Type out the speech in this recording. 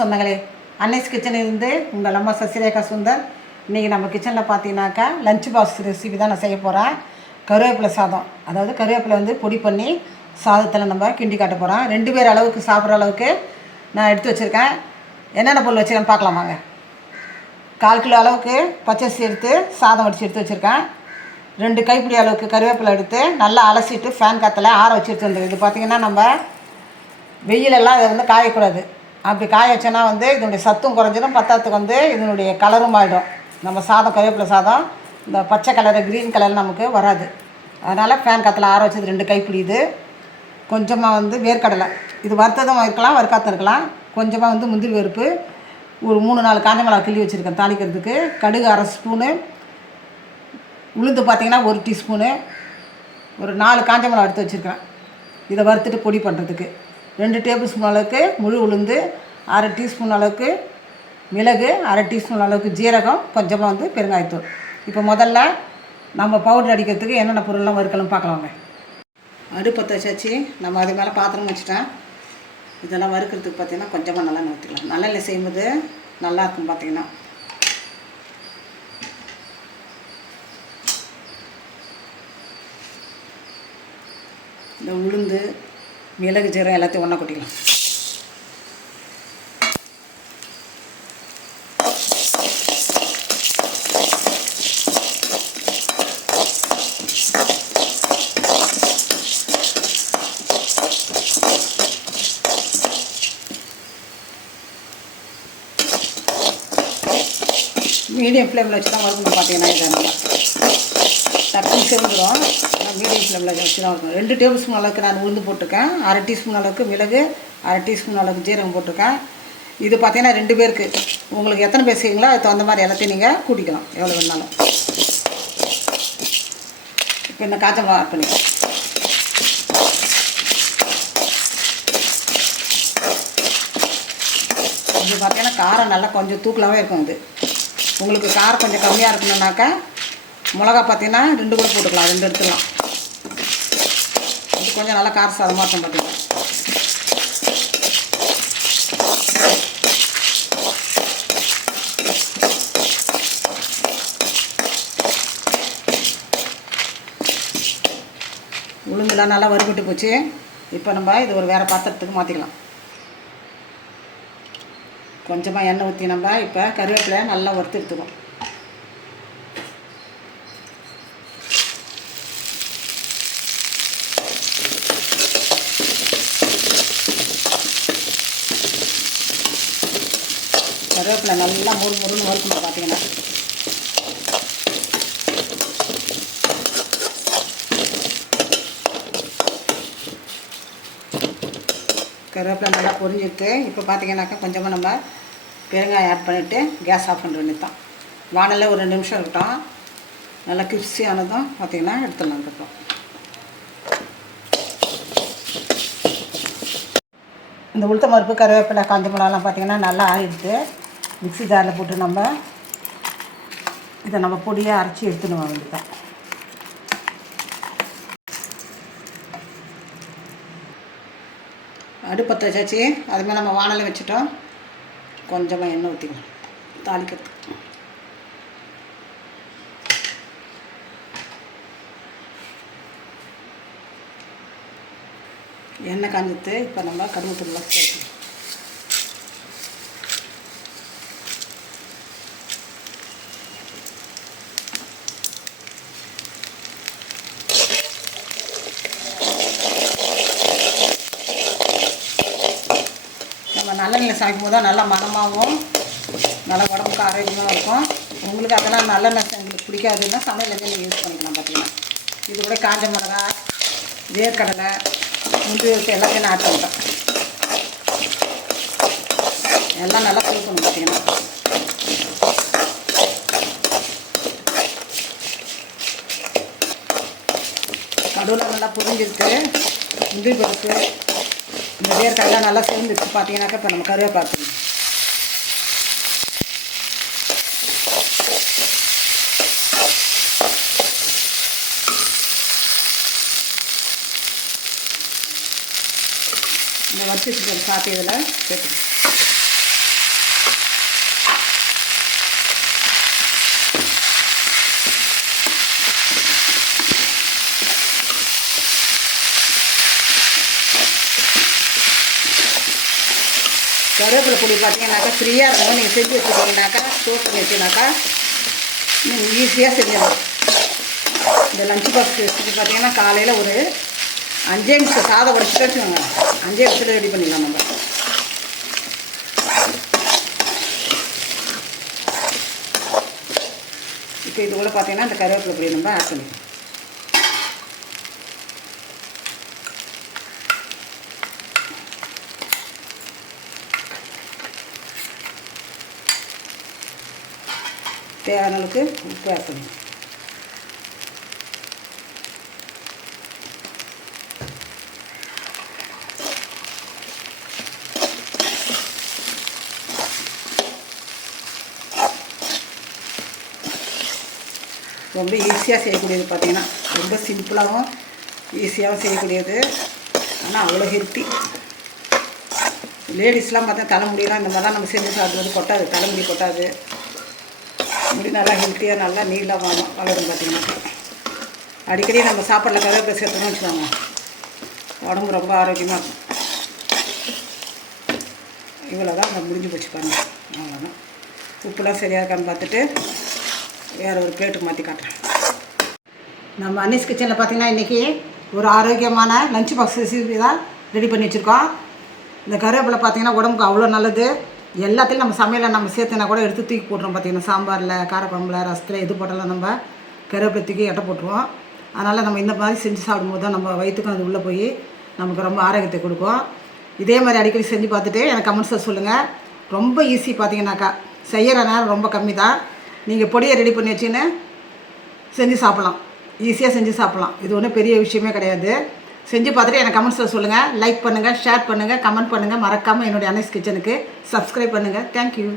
சொந்தங்களே, அன்னைஸ் கிச்சனிலிருந்து உங்கள் அம்மா சசிரேகா சுந்தர். இன்றைக்கி நம்ம கிச்சனில் பார்த்தீங்கன்னாக்கா லஞ்ச் பாக்ஸ் ரெசிபி தான் நான் செய்ய போகிறேன். கருவேப்பிலை சாதம், அதாவது கருவேப்பிலை வந்து பொடி பண்ணி சாதத்தில் நம்ம கிண்டி காட்ட போகிறோம். 2 பேர் அளவுக்கு சாப்பிட்ற அளவுக்கு நான் எடுத்து வச்சுருக்கேன். என்னென்ன பொருள் வச்சுருக்கேன்னு பார்க்கலாமாங்க. 1/4 கிலோ அளவுக்கு பச்சரிசி எடுத்து சாதம் வடித்து எடுத்து வச்சுருக்கேன். 2 கைப்பிடி அளவுக்கு கருவேப்பிலை எடுத்து நல்லா அலசிட்டு ஃபேன் காற்றுல ஆற வச்சு எடுத்து வந்துடும். இது பார்த்திங்கன்னா நம்ம வெயிலெல்லாம் இதை வந்து காயக்கூடாது. அப்படி காய வச்சோன்னா வந்து இதனுடைய சத்தும் குறைஞ்சிடும், பத்தாத்துக்கு வந்து இதனுடைய கலரும் ஆகிடும். நம்ம சாதம் கருவேப்பிலை சாதம் இந்த பச்சை கலரு க்ரீன் கலர் நமக்கு வராது. அதனால் ஃபேன் காற்றுல ஆற வச்சது 2 கைப்பிடி. இது கொஞ்சமாக வந்து வேர்க்கடலை, இது வறுத்ததும் இருக்கலாம் வறுக்காத்தும் இருக்கலாம். கொஞ்சமாக வந்து முந்திரி பருப்பு, ஒரு 3-4 காஞ்ச மிளகா கிள்ளி வச்சுருக்கேன் தாளிக்கிறதுக்கு. கடுகு 1/2 ஸ்பூனு, உளுந்து பார்த்திங்கன்னா 1 டீஸ்பூனு, ஒரு 4 காஞ்ச மிளகா எடுத்து வச்சுருக்கேன் இதை வறுத்துட்டு பொடி பண்ணுறதுக்கு. 2 டேபிள் ஸ்பூன் அளவுக்கு முழு உளுந்து, 1/2 டீஸ்பூன் அளவுக்கு மிளகு, 1/2 டீஸ்பூன் அளவுக்கு ஜீரகம், கொஞ்சமாக வந்து பெருங்காயத்தூள். இப்போ முதல்ல நம்ம பவுடர் அடிக்கிறதுக்கு என்னென்ன பொருள்லாம் வறுக்கலாம் பார்க்கலாங்க. அடுப்பத்தை வச்சாச்சு, நம்ம அது மேலே பாத்திரம் வச்சுட்டேன். இதெல்லாம் வறுக்கிறதுக்கு பார்த்திங்கன்னா கொஞ்சமாக நல்லெண்ணெய் ஊற்றிக்கலாம். நல்லெண்ணெய் செய்யும்போது நல்லாயிருக்கும். பார்த்திங்கன்னா இந்த உளுந்து மிளகு ஜீரகம் எல்லாத்தையும் ஒன்றா கொட்டிக்கலாம். மீடியம் ஃப்ளேமில் வச்சு தான் வறுக்கணும். பார்த்தீங்கன்னா இதை நல்லா டக்குனு செஞ்சிடும். மீடியம் ஃப்ளேமில் வச்சு தான் வறுக்கணும். 2 டேபிள் ஸ்பூன் அளவுக்கு நான் உளுந்து போட்டிருக்கேன். 1/2 டீஸ்பூன் அளவுக்கு மிளகு, 1/2 டீஸ்பூன் அளவுக்கு ஜீரகம் போட்டிருக்கேன். இது பார்த்தீங்கன்னா 2 பேருக்கு. உங்களுக்கு எத்தனை பேர் செய்வீங்களோ அதுக்கு தகுந்த மாதிரி எல்லாத்தையும் நீங்கள் கூட்டிக்கலாம், எவ்வளோ வேணாலும். இப்போ இந்த காய்ச்சல் மிளகா ஆட் பண்ணிக்கலாம். இது பார்த்தீங்கன்னா காரம் நல்லா கொஞ்சம் தூக்கலாகவே இருக்கும். இது உங்களுக்கு காரம் கொஞ்சம் கம்மியாக இருக்கணுன்னாக்கா மிளகா பார்த்தீங்கன்னா 2 கூட போட்டுக்கலாம், 2 எடுத்துக்கலாம். இது கொஞ்சம் நல்லா கார சாதமாக இருக்கும். பார்த்தீங்கன்னா உளுந்துலாம் நல்லா வறுபட்டு போச்சு. இப்போ நம்ம இது ஒரு வேறு பாத்திரத்துக்கு மாற்றிக்கலாம். கொஞ்சமாக எண்ணெய் ஊற்றி நம்ம இப்போ கருவேப்பிலை நல்லா வறுத்து எடுத்துக்குவோம். கருவேப்பிலை நல்லா முறுன்னு வறுக்கணும். பார்த்தீங்கன்னா கருவேப்பிலை நல்லா பொரிஞ்சிட்டு இப்போ பார்த்தீங்கன்னாக்கா கொஞ்சமாக நம்ம பெருங்காயம் ஆட் பண்ணிவிட்டு கேஸ் ஆஃப் பண்ணுற வேண்டியது தான். வானலில் ஒரு 2 நிமிஷம் இருக்கட்டும். நல்லா கிறிஸ்பியானதும் பார்த்திங்கன்னா எடுத்துடலாம். இருக்கட்டும். இந்த உளுத்தம் பருப்பு கருவேப்பிலை காஞ்ச மிளகாலாம் பார்த்திங்கன்னா நல்லா ஆறிடுது. மிக்ஸி ஜாரில் போட்டு நம்ம இதை நம்ம பொடியாக அரைச்சி எடுத்துடுவோம். வேண்டியதான். அடுப்பத்தை வச்சாச்சு, அதுமாதிரி நம்ம வானலில் வச்சுட்டோம். கொஞ்சமாக எண்ணெய் ஊற்றிக்கலாம் தாளிக்கிறதுக்கு. எண்ணெய் காஞ்சிட்டு இப்போ நம்ம கருவேப்பிலை சேர்க்கணும். நல்லெண்ணெய் சமைக்கும் போது தான் நல்லா மணமாகவும் நல்லா உடம்புக்கு ஆரோக்கியமாக இருக்கும். உங்களுக்கு அதெல்லாம் நல்லெண்ணெய் உங்களுக்கு பிடிக்காதுன்னா சமையல் எண்ணெய் யூஸ் பண்ணிக்கலாம். பார்த்தீங்கன்னா இது கூட காஞ்ச மிளகா, வேர்க்கடலை, முந்திரி வச்சு எல்லாத்தையும் நான் ஆட் பண்ணிட்டேன். எல்லாம் நல்லா கொடுக்கணும். பார்த்தீங்கன்னா கடுவில் நல்லா புரிஞ்சிருக்கு. முந்திரி பருப்பு, இந்த வேர்க்கடலாம் நல்லா சேர்ந்துச்சு. பார்த்தீங்கன்னாக்கா இப்போ நம்ம கருவேப்பிலை ஆட் பண்ணணும். இந்த வச்சு வச்சுக்கிற சாப்பிட்டு இதில் சேர்த்துக்கணும். கருவேப்பிலை பொடி பார்த்தீங்கன்னாக்கா ஃப்ரீயாக இருக்கும். நீங்கள் செஞ்சு வச்சுக்கிட்டீங்கன்னாக்கா ஸ்டோர் பண்ணி வச்சுனாக்கா நீங்கள் ஈஸியாக செஞ்சிடலாம். இந்த லஞ்ச் பாக்ஸ் ரெசிபி பார்த்தீங்கன்னா காலையில் ஒரு 5 நிமிஷம் சாதம் வடிச்சுட்டு வச்சுக்கோங்க, 5 நிமிஷத்தில் ரெடி பண்ணிடலாம் நம்ம. இப்போ இது கூட பார்த்தீங்கன்னா இந்த கருவேப்பிலை பொடி நம்ம ஆட் பண்ணிக்கலாம். தேவையான அளவுக்கு உப்பு ஆட் பண்ணிக்கலாம். ரொம்ப ஈஸியாக செய்யக்கூடியது பார்த்தீங்கன்னா, ரொம்ப சிம்பிளாகவும் ஈஸியாகவும் செய்யக்கூடியது. ஆனால் அவ்வளோ ஹெல்த்தி. லேடிஸ்லாம் பார்த்தா தலைமுடியெல்லாம் இந்த மாதிரிலாம் நம்ம செஞ்சு சாப்பிடுவது கொட்டாது, தலைமுடி கொட்டாது, முடி நல்லா ஹெல்த்தியாக நல்லா நீளாக வளரும். பார்த்திங்கன்னா அடிக்கடி நம்ம சாப்பாட்டில் கருவேப்பிலை சேர்த்தோம்னு வச்சுக்கோங்க, உடம்பு ரொம்ப ஆரோக்கியமாக இருக்கும். இவ்வளோ தான் நம்ம முடிஞ்சு போச்சு பாருங்க. அவ்வளோதான். உப்புலாம் சரியாக இருக்கான்னு பார்த்துட்டு வேறு ஒரு பிளேட்டுக்கு மாற்றி காட்டுறேன். நம்ம அன்னீஸ் கிச்சனில் பார்த்திங்கன்னா இன்றைக்கி ஒரு ஆரோக்கியமான லஞ்ச் பாக்ஸ் ரெசிபி தான் ரெடி பண்ணி வச்சுருக்கோம். இந்த கருவேப்பிலை பார்த்திங்கன்னா உடம்புக்கு அவ்வளோ நல்லது. எல்லாத்தையும் நம்ம சமையலில் நம்ம சேர்த்துனா கூட எடுத்து தூக்கி போட்டுருவோம். பார்த்திங்கன்னா சாம்பாரில், காரக்குழம்புல, ரசத்தில் எது போட்டாலும் நம்ம கருவேப்பிலை தூக்கி எட்ட போட்டுருவோம். அதனால் நம்ம இந்த மாதிரி செஞ்சு சாப்பிடும்போது தான் நம்ம வயிற்றுக்கும் அது உள்ளே போய் நமக்கு ரொம்ப ஆரோக்கியத்தை கொடுக்கும். இதே மாதிரி அடிக்கடி செஞ்சு பார்த்துட்டு எனக்கு கமெண்ட்ஸில் சொல்லுங்கள். ரொம்ப ஈஸி. பார்த்திங்கனாக்கா செய்கிற நேரம் ரொம்ப கம்மி தான். நீங்கள் பொடியை ரெடி பண்ணி வச்சுன்னு செஞ்சு சாப்பிட்லாம், ஈஸியாக செஞ்சு சாப்பிட்லாம். இது ஒன்றும் பெரிய விஷயமே கிடையாது. செஞ்சு பார்த்துட்டு எனக்கு கமெண்ட்ஸில் சொல்லுங்கள். லைக் பண்ணுங்கள், ஷேர் பண்ணுங்கள், கமெண்ட் பண்ணுங்கள். மறக்காமல் என்னுடைய அன்னீஸ் கிச்சனுக்கு சப்ஸ்கிரைப் பண்ணுங்கள். தேங்க்யூ.